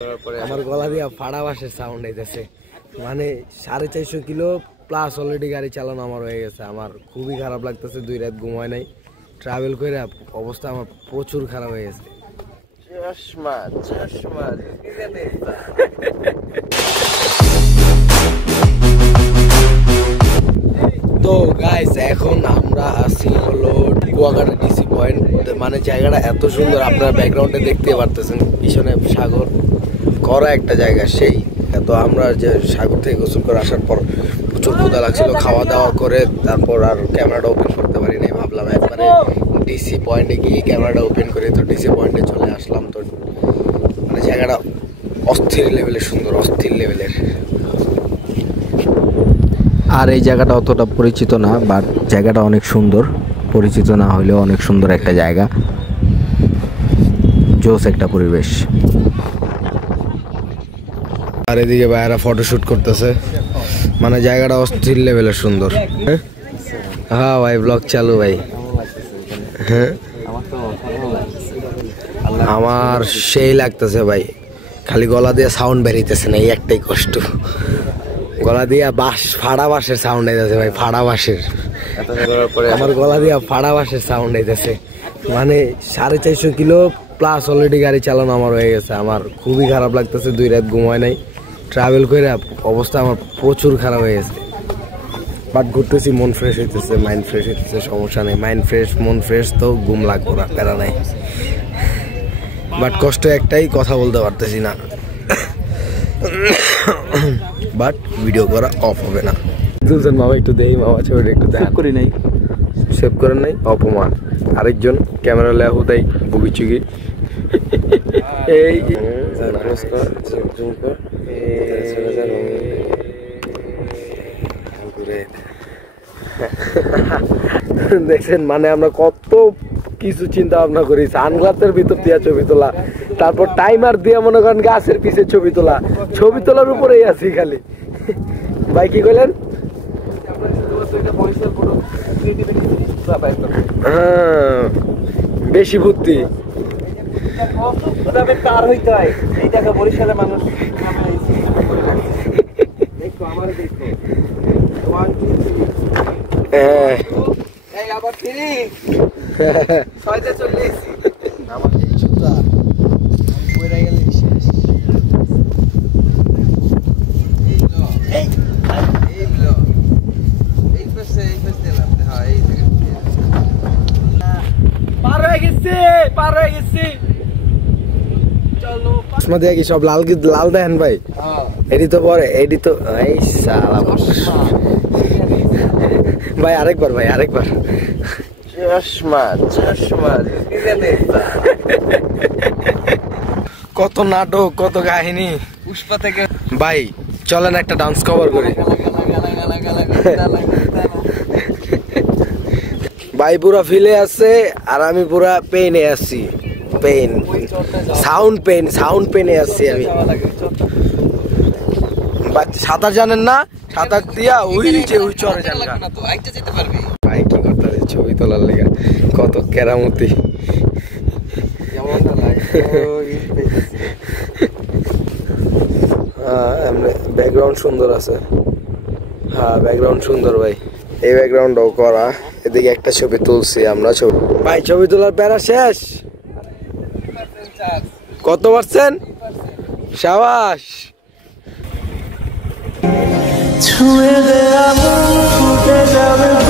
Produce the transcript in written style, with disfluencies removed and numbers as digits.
আমার গলা দিয়া ফাড়া বাসের সাউন্ড আইতেছে, মানে 450 কিলো প্লাস অলরেডি গাড়ি চালানো আমার হয়ে গেছে। আমার খুবই খারাপ লাগতেছে, 2 রাত ঘুম হয় নাই, ট্রাভেল করে অবস্থা আমার প্রচুর খারাপ হয়ে গেছে। তো গাইস এখন আমরা আছি হলো কুয়াকাটা ডিসি পয়েন্ট। মানে জায়গাটা এত সুন্দর, আপনারা ব্যাকগ্রাউন্ডে দেখতে পারতেছেন, পিছনে সাগর, করা একটা জায়গা সেই। তো আমরা যে সাগর থেকে গোসল করে আসার পর প্রচুর ক্ষুধা লাগছিল, খাওয়া দাওয়া করে তারপর আর ক্যামেরাটা ওপেন করতে পারি নাই, ভাবলাম একবারে ডিসি পয়েন্টে গিয়ে ক্যামেরাটা ওপেন করি। তো ডিসি পয়েন্টে চলে আসলাম। তো মানে জায়গাটা অস্থির লেভেলের সুন্দর, অস্থির লেভেলের। আর এই জায়গাটা অতটা পরিচিত না, বাট জায়গাটা অনেক সুন্দর, পরিচিত না হলেও অনেক সুন্দর একটা জায়গা, জোস একটা পরিবেশ। আর এদিকে ভাইয়ারা ফটোশুট করতেছে, মানে জায়গাটা অস্থির লেভেলের সুন্দর। হ্যাঁ ভাই, ব্লগ চালু ভাই। হ্যাঁ আমার সেই লাগতেছে ভাই, খালি গলা দিয়ে সাউন্ড বেরিয়েছে না, এই একটাই কষ্ট। গলা দিয়া ফাড়া বাঁশের সাউন্ড আইতেছে ভাই, ফাড়া বাঁশের। আমার গলা দিয়া ফাড়া বাঁশের সাউন্ড আইতেছে, মানে 450 কিলো প্লাস অলরেডি গাড়ি চালানো আমার হয়ে গেছে। আমার খুবই খারাপ লাগতেছে, 2 রাত ঘুম হয় নাই, ট্রাভেল করে অবস্থা আমার প্রচুর খারাপ হয়ে গেছে। বাট ঘুরতেছি, মন ফ্রেশ হইতেছে, মাইন্ড ফ্রেশ হইতেছে, সমস্যা নেই। মাইন্ড ফ্রেশ, মন ফ্রেশ, তো ঘুম লাগবো না, প্যারা নাই। বাট কষ্ট একটাই, কথা বলতে পারতেছি না, বাট ভিডিও করা অফ হবে না। দুজন মামা একটু দেই, মামা ছবিটা একটু দেখ করি নাই, সেভ করেন নাই, অপমান। আরেকজন ক্যামেরা লেহু দেয় বুকি চুকি। এই দেখছেন, মানে আমরা কত কিছু চিন্তা ভাবনা করি, সানগ্লাসের ভিতর দিয়া ছবি তোলা, তারপর টাইমার দিয়ে মনে করেন গাছের পিছে ছবি তোলা, ছবি তোলার উপরেই আছি খালি। ভাই কি কইলেন? হ্যাঁ, বেশি বুদ্ধি পার হইতে হয়। এই টাকা বরিশালে মানুষ আবার ফিরি 6 চলে এসেছি। আমার এই জুতা পরে গেলে শেষ। সব লাল লাল দেন ভাই, এটি তো পরে, এটি তো এই সালা ভাই, আরেকবার ভাই, আরেকবার। কত নাটক, কত কাহিনী পুষ্পা থেকে। ভাই চলেন একটা ডান্স কভার করি। ভাই পুরা ফিলে আছে আর আমি পুরা পেইনে আছি, পেইন, সাউন্ড পেইনে আছি আমি। সাঁতার জানেন না? সাঁতার দিয়া ওই যে ওই চরে যান না তো, আইতে যেতে পারবি। ভাই কি করতেছে ছবি তোলার লেগে, কত কেরামতি। ব্যাকগ্রাউন্ড সুন্দর আছে, হ্যাঁ ব্যাকগ্রাউন্ড সুন্দর ভাই। এই ব্যাকগ্রাউন্ডটাও করা, এদিকে একটা ছবি তুলছি আমরা। ছবি ভাই, ছবি তোলার প্যারা শেষ। কত পারছেন? সাবাস। ছুঁয়ে দে আগুন, ফুটে যাবে।